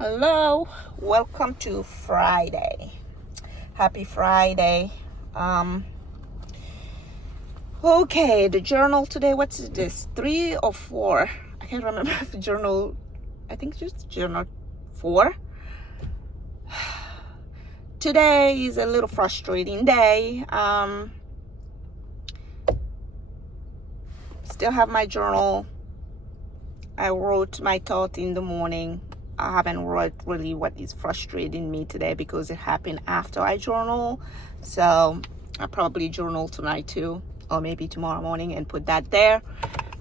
Hello, welcome to Friday. Happy Friday. Um okay, the journal today, what's this? 3 or 4? I can't remember if the journal, I think just journal 4. Today is a little frustrating day. Still have my journal. I wrote my thought in the morning. I haven't wrote really what is frustrating me today because it happened after I journal. So I'll probably journal tonight too, or maybe tomorrow morning and put that there.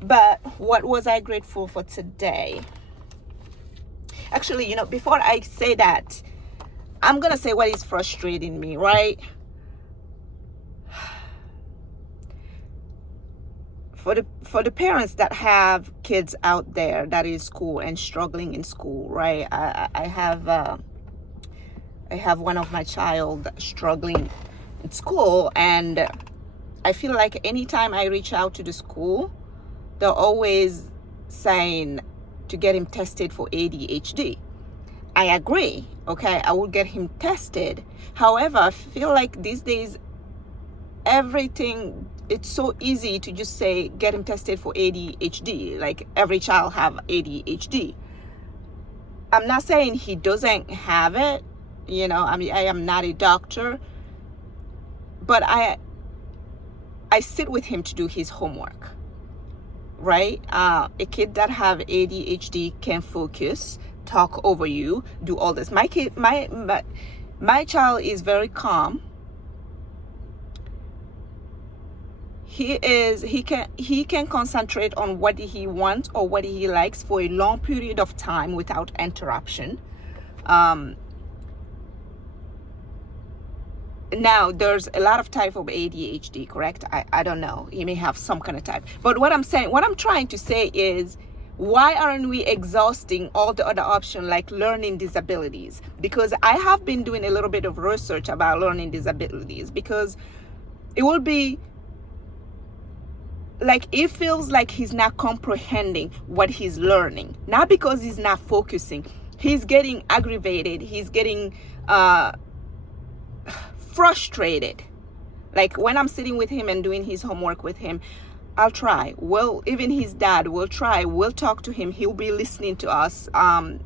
But what was I grateful for today? Actually, before I say that, I'm going to say what is frustrating me, right? For the parents that have kids out there that is school and struggling in school, right? I have one of my child struggling in school, and I feel like anytime I reach out to the school, they're always saying to get him tested for ADHD. I agree. Okay, I will get him tested. However, I feel like these days everything, it's so easy to just say get him tested for ADHD, like every child have ADHD. I'm not saying he doesn't have it, I mean, I am not a doctor, but I sit with him to do his homework, right? A kid that have ADHD can focus, talk over you, do all this. My child is very calm. He can concentrate on what he wants or what he likes for a long period of time without interruption. Now there's a lot of type of ADHD, correct? I don't know, he may have some kind of type, but what I'm trying to say is, why aren't we exhausting all the other options like learning disabilities? Because I have been doing a little bit of research about learning disabilities, because it will be like, it feels like he's not comprehending what he's learning, not because he's not focusing. He's getting aggravated, he's getting frustrated. Like when I'm sitting with him and doing his homework with him, I'll try. Well, even his dad will try. We'll talk to him. He'll be listening to us.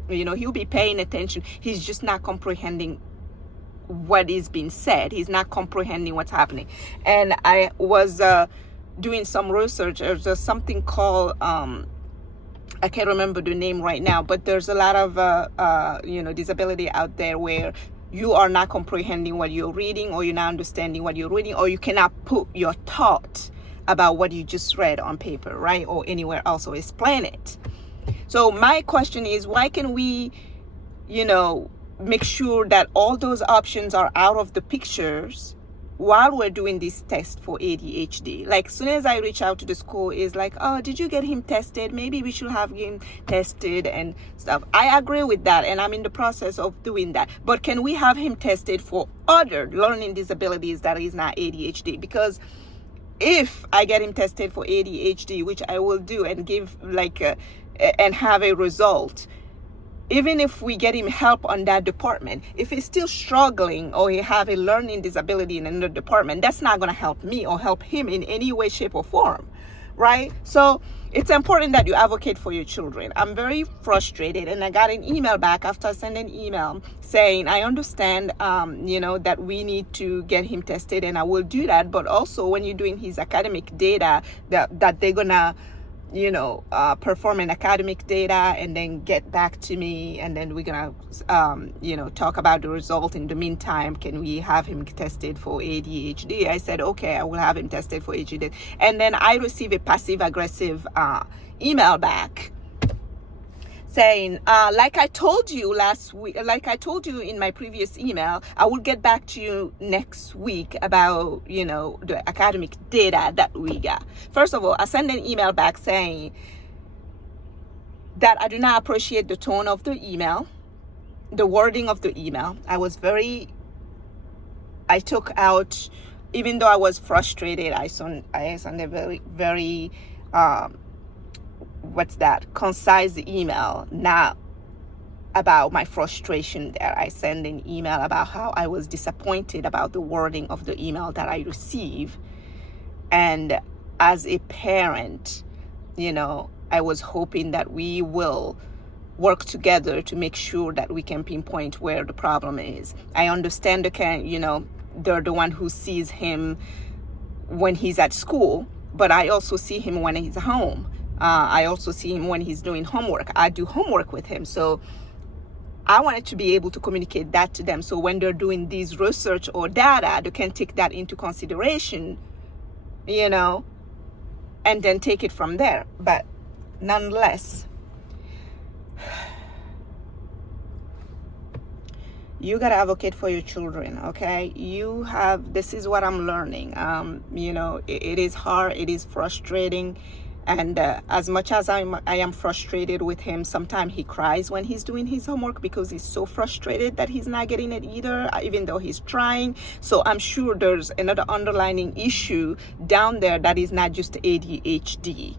He'll be paying attention. He's just not comprehending what is being said. He's not comprehending what's happening. And I was doing some research. There's something called I can't remember the name right now, but there's a lot of disability out there where you are not comprehending what you're reading, or you're not understanding what you're reading, or you cannot put your thought about what you just read on paper, right, or anywhere else, or explain it. So my question is, why can we make sure that all those options are out of the pictures while we're doing this test for ADHD? Like, as soon as I reach out to the school, is like, oh, did you get him tested? Maybe we should have him tested and stuff. I agree with that, and I'm in the process of doing that. But can we have him tested for other learning disabilities that is not ADHD? Because if I get him tested for ADHD, which I will do, and give and have a result, even if we get him help on that department, if he's still struggling or he have a learning disability in another department, that's not going to help me or help him in any way, shape, or form, right? So it's important that you advocate for your children. I'm very frustrated, and I got an email back after sending an email saying, I understand, that we need to get him tested, and I will do that. But also, when you're doing his academic data, that they're gonna perform an academic data and then get back to me, and then we're gonna talk about the result. In the meantime, can we have him tested for ADHD? I said, okay, I will have him tested for ADHD. And then I received a passive aggressive email back saying, like I told you last week, like I told you in my previous email, I will get back to you next week about, the academic data that we got. First of all, I sent an email back saying that I do not appreciate the tone of the email, the wording of the email. I took out, even though I was frustrated, I sent a very, very, concise email, not about my frustration there. I sent an email about how I was disappointed about the wording of the email that I received. And as a parent, I was hoping that we will work together to make sure that we can pinpoint where the problem is. I understand they're the one who sees him when he's at school, but I also see him when he's home. I also see him when he's doing homework. I do homework with him. So I wanted to be able to communicate that to them. So when they're doing these research or data, they can take that into consideration, and then take it from there. But nonetheless, you got to advocate for your children, okay? This is what I'm learning. It is hard, it is frustrating. And as much as I am frustrated with him, sometimes he cries when he's doing his homework because he's so frustrated that he's not getting it either, even though he's trying. So I'm sure there's another underlying issue down there that is not just ADHD.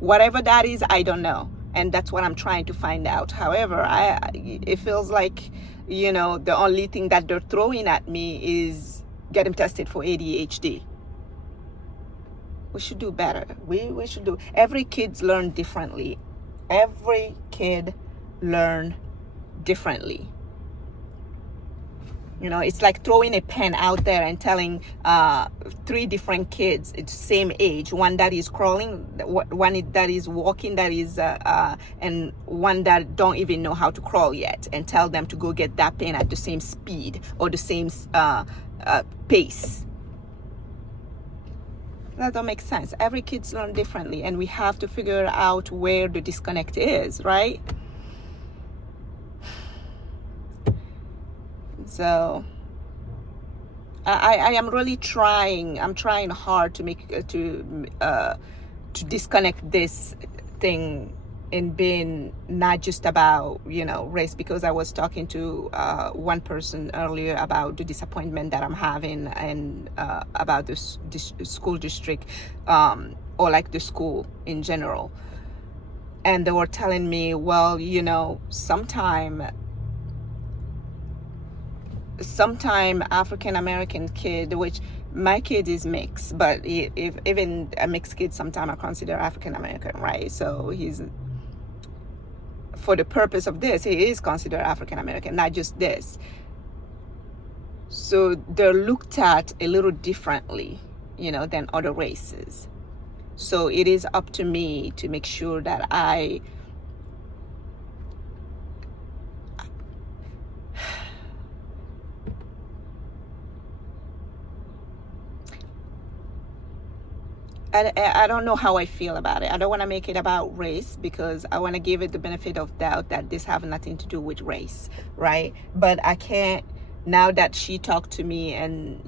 Whatever that is, I don't know. And that's what I'm trying to find out. However, it feels like, the only thing that they're throwing at me is get him tested for ADHD. We should do better. We should do. Every kid learn differently. Every kid learn differently. It's like throwing a pen out there and telling 3 different kids, it's same age, one that is crawling, one that is walking, and one that don't even know how to crawl yet, and tell them to go get that pen at the same speed or the same pace. That don't make sense. Every kid's learn differently, and we have to figure out where the disconnect is, right? So I am really trying. I'm trying hard to disconnect this thing in being not just about race, because I was talking to one person earlier about the disappointment that I'm having and about this school district or like the school in general. And they were telling me, well, sometime African American kid, which my kid is mixed, but if even a mixed kid sometimes I consider African American, right? So he's, for the purpose of this, he is considered African American, not just this. So they're looked at a little differently, than other races. So it is up to me to make sure that I don't know how I feel about it. I don't want to make it about race because I want to give it the benefit of doubt that this have nothing to do with race, right? But I can't, now that she talked to me and,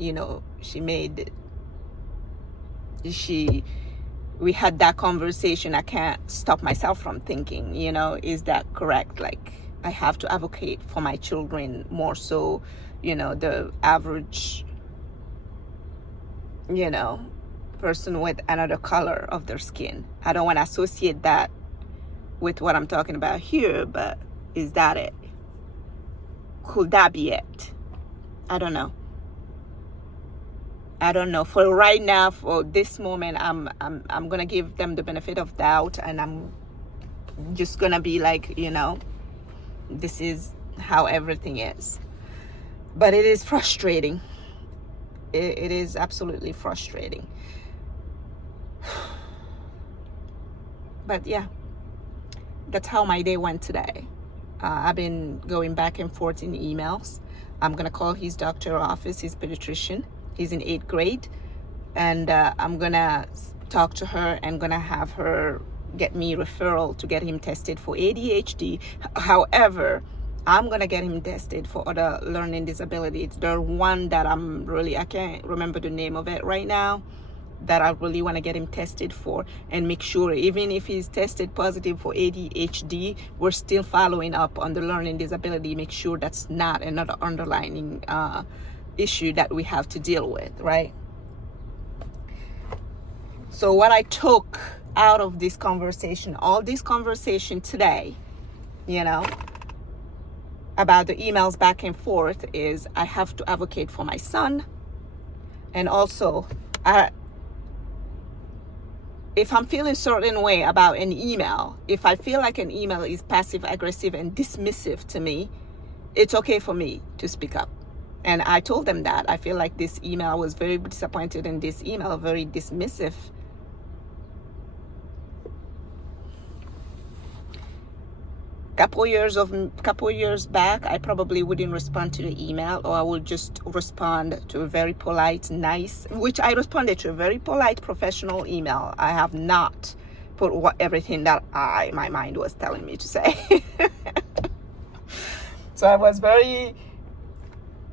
we had that conversation, I can't stop myself from thinking, is that correct? Like, I have to advocate for my children more so, the average, person with another color of their skin. I don't want to associate that with what I'm talking about here, but is that it? Could that be it? I don't know. For right now, for this moment, I'm gonna give them the benefit of doubt, and I'm just gonna be like, this is how everything is. But it is frustrating. It is absolutely frustrating. But yeah, that's how my day went today. I've been going back and forth in emails. I'm gonna call his doctor office, his pediatrician. He's in 8th grade, and I'm gonna talk to her and gonna have her get me referral to get him tested for ADHD. However, I'm gonna get him tested for other learning disabilities. There's one that I can't remember the name of it right now, that I really want to get him tested for, and make sure even if he's tested positive for ADHD, we're still following up on the learning disability, make sure that's not another underlying issue that we have to deal with, right? So what I took out of this conversation, all this conversation today, about the emails back and forth is I have to advocate for my son. And also, if I'm feeling a certain way about an email, if I feel like an email is passive aggressive and dismissive to me, it's okay for me to speak up. And I told them that I feel like this email, I was very disappointed in this email, very dismissive. Couple years back, I probably wouldn't respond to the email, or I would just respond to a very polite, nice, which I responded to a very polite, professional email. I have not put everything that my mind was telling me to say. So I was very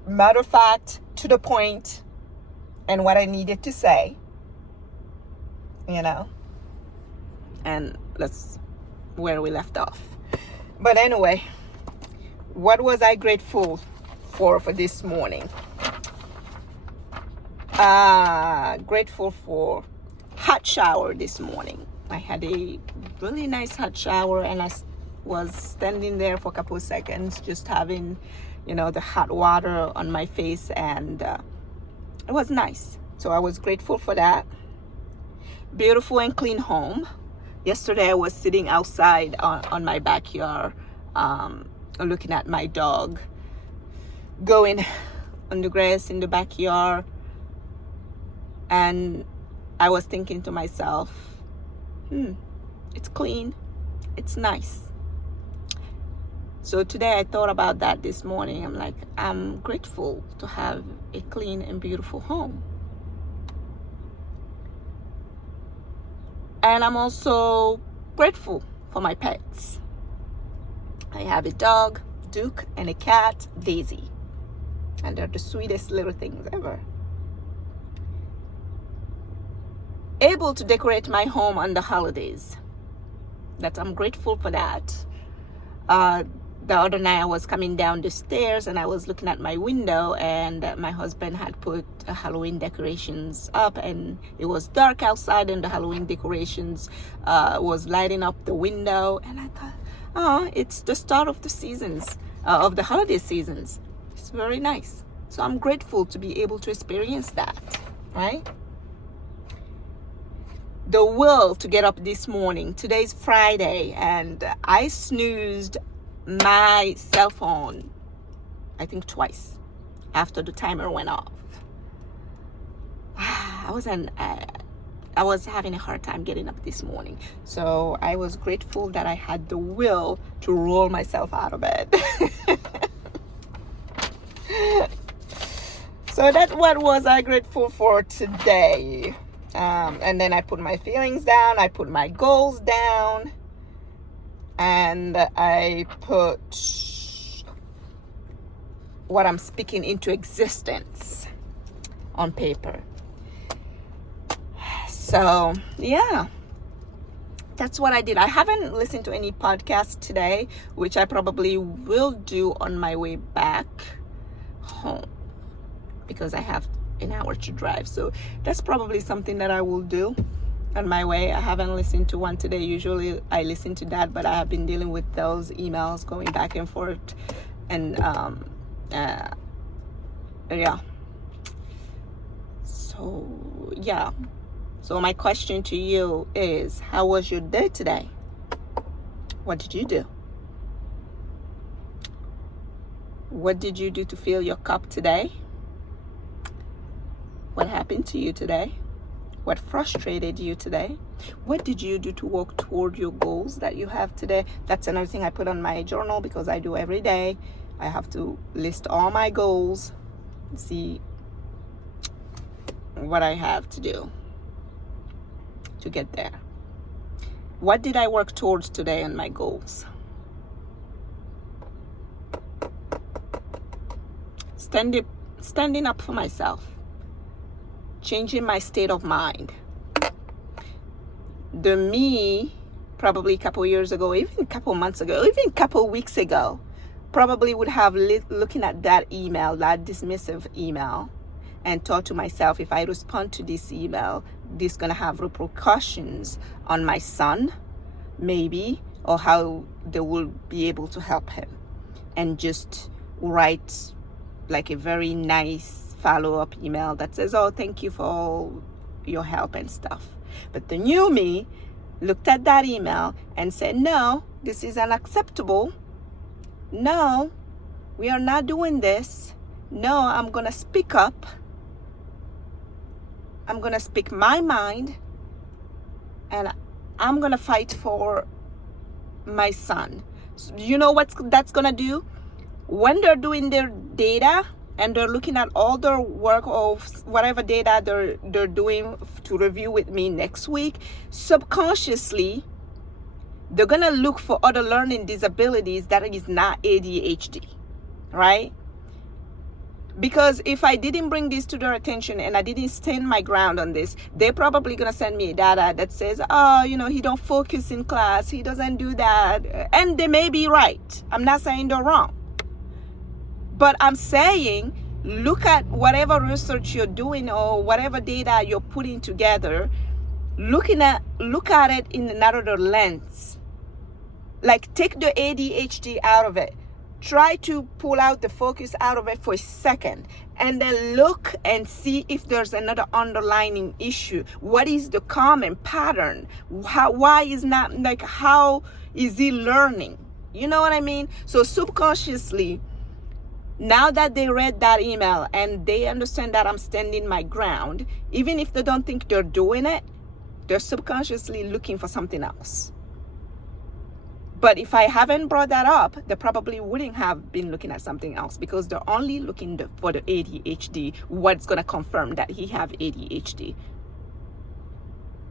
matter of fact, to the point, and what I needed to say, and that's where we left off. But anyway, what was I grateful for this morning? Grateful for hot shower this morning. I had a really nice hot shower, and I was standing there for a couple of seconds just having the hot water on my face, and it was nice. So I was grateful for that. Beautiful and clean home. Yesterday I was sitting outside on my backyard, looking at my dog going on the grass in the backyard, and I was thinking to myself, it's clean, it's nice. So today I thought about that this morning. I'm like, I'm grateful to have a clean and beautiful home. And I'm also grateful for my pets. I have a dog, Duke, and a cat, Daisy. And they're the sweetest little things ever. Able to decorate my home on the holidays. I'm grateful for that. The other night I was coming down the stairs and I was looking at my window, and my husband had put Halloween decorations up, and it was dark outside and the Halloween decorations was lighting up the window, and I thought, it's the start of the seasons, of the holiday seasons. It's very nice. So I'm grateful to be able to experience that, right? The will to get up this morning. Today's Friday, and I snoozed my cell phone, I think twice, after the timer went off. I was having a hard time getting up this morning, so I was grateful that I had the will to roll myself out of bed. So that's what was I grateful for today. And then I put my feelings down, I put my goals down, and I put what I'm speaking into existence on paper. So yeah, that's what I did. I haven't listened to any podcast today, which I probably will do on my way back home, because I have an hour to drive. So that's probably something that I will do on my way. I haven't listened to one today. Usually I listen to that, but I have been dealing with those emails going back and forth, and yeah. So my question to you is, how was your day today? What did you do? What did you do to fill your cup today? What happened to you today? What frustrated you today? What did you do to work toward your goals that you have today? That's another thing I put on my journal, because I do every day. I have to list all my goals, see what I have to do to get there. What did I work towards today on my goals? Standing up for myself. Changing my state of mind. The me probably a couple years ago, even a couple months ago, even a couple weeks ago, probably would have looking at that email, that dismissive email, and thought to myself, if I respond to this email, this is going to have repercussions on my son, maybe, or how they will be able to help him. and just write like a very nice follow-up email that says, oh, thank you for all your help and stuff. But the new me looked at that email and said, no, this is unacceptable. No, we are not doing this. No, I'm going to speak up. I'm going to speak my mind, and I'm going to fight for my son. So you know what that's going to do? When they're doing their data and they're looking at all their work of whatever data they're doing to review with me next week, subconsciously, they're going to look for other learning disabilities that is not ADHD, right? Because if I didn't bring this to their attention and I didn't stand my ground on this, they're probably going to send me data that says, oh, he don't focus in class, he doesn't do that. And they may be right. I'm not saying they're wrong. But I'm saying, look at whatever research you're doing or whatever data you're putting together, look at it in another lens. Like, take the ADHD out of it. Try to pull out the focus out of it for a second, and then look and see if there's another underlying issue. What is the common pattern? Why is not, like, how is he learning? You know what I mean? So subconsciously, now that they read that email and they understand that I'm standing my ground, even if they don't think they're doing it, they're subconsciously looking for something else. But if I haven't brought that up, they probably wouldn't have been looking at something else, because they're only looking for the ADHD, what's going to confirm that he have ADHD.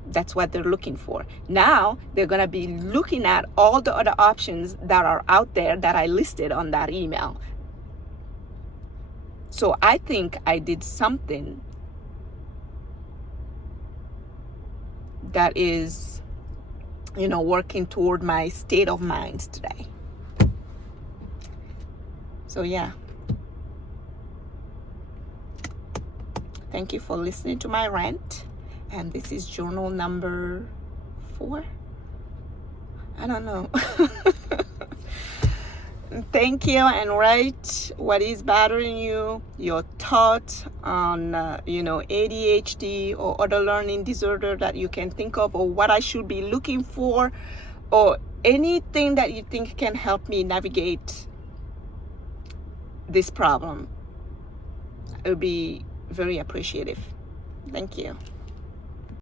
That's what they're looking for. Now they're going to be looking at all the other options that are out there that I listed on that email. So I think I did something that is, working toward my state of mind today. So yeah. Thank you for listening to my rant. And this is journal number 4. I don't know. Thank you, and write what is bothering you, your thought on, ADHD or other learning disorder that you can think of, or what I should be looking for, or anything that you think can help me navigate this problem. It would be very appreciative. Thank you.